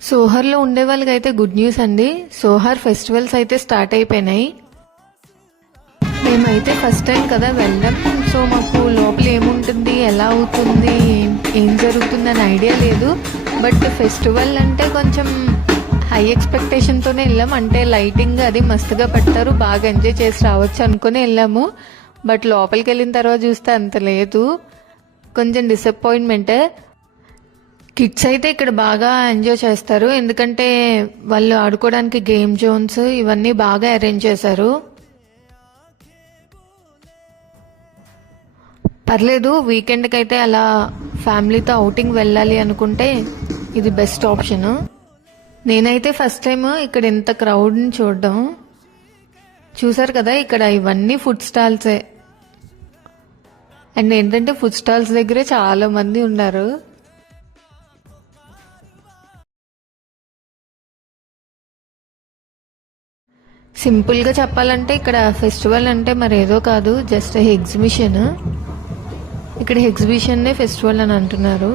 సోహర్లో ఉండే వాళ్ళకి అయితే గుడ్ న్యూస్ అండి. సోహర్ ఫెస్టివల్స్ అయితే స్టార్ట్ అయిపోయినాయి. మేమైతే ఫస్ట్ టైం కదా వెళ్ళాం. సో మాకు లోపల ఏముంటుంది, ఎలా అవుతుంది, ఏం జరుగుతుంది అని ఐడియా లేదు. బట్ ఫెస్టివల్ అంటే కొంచెం హై ఎక్స్పెక్టేషన్తోనే వెళ్ళాం. అంటే లైటింగ్ అది మస్తుగా పెట్టారు, బాగా ఎంజాయ్ చేసి రావచ్చు అనుకుని వెళ్ళాము. బట్ లోపలికి వెళ్ళిన తర్వాత చూస్తే అంత లేదు, కొంచెం డిసప్పాయింట్మెంటే. కిడ్స్ అయితే ఇక్కడ బాగా ఎంజాయ్ చేస్తారు, ఎందుకంటే వాళ్ళు ఆడుకోవడానికి గేమ్ జోన్స్ ఇవన్నీ బాగా అరేంజ్ చేశారు. పర్లేదు, వీకెండ్కి అయితే అలా ఫ్యామిలీతో అవుటింగ్ వెళ్ళాలి అనుకుంటే ఇది బెస్ట్ ఆప్షన్. నేనైతే ఫస్ట్ టైం ఇక్కడ ఇంత క్రౌడ్ని చూడడం. చూసారు కదా, ఇక్కడ ఇవన్నీ ఫుడ్ స్టాల్సే. అండ్ ఏంటంటే ఫుడ్ స్టాల్స్ దగ్గరే చాలా మంది ఉన్నారు. సింపుల్గా చెప్పాలంటే ఇక్కడ ఫెస్టివల్ అంటే మరేదో కాదు, జస్ట్ ఎగ్జిబిషన్. ఇక్కడ ఎగ్జిబిషన్నే ఫెస్టివల్ అని అంటున్నారు.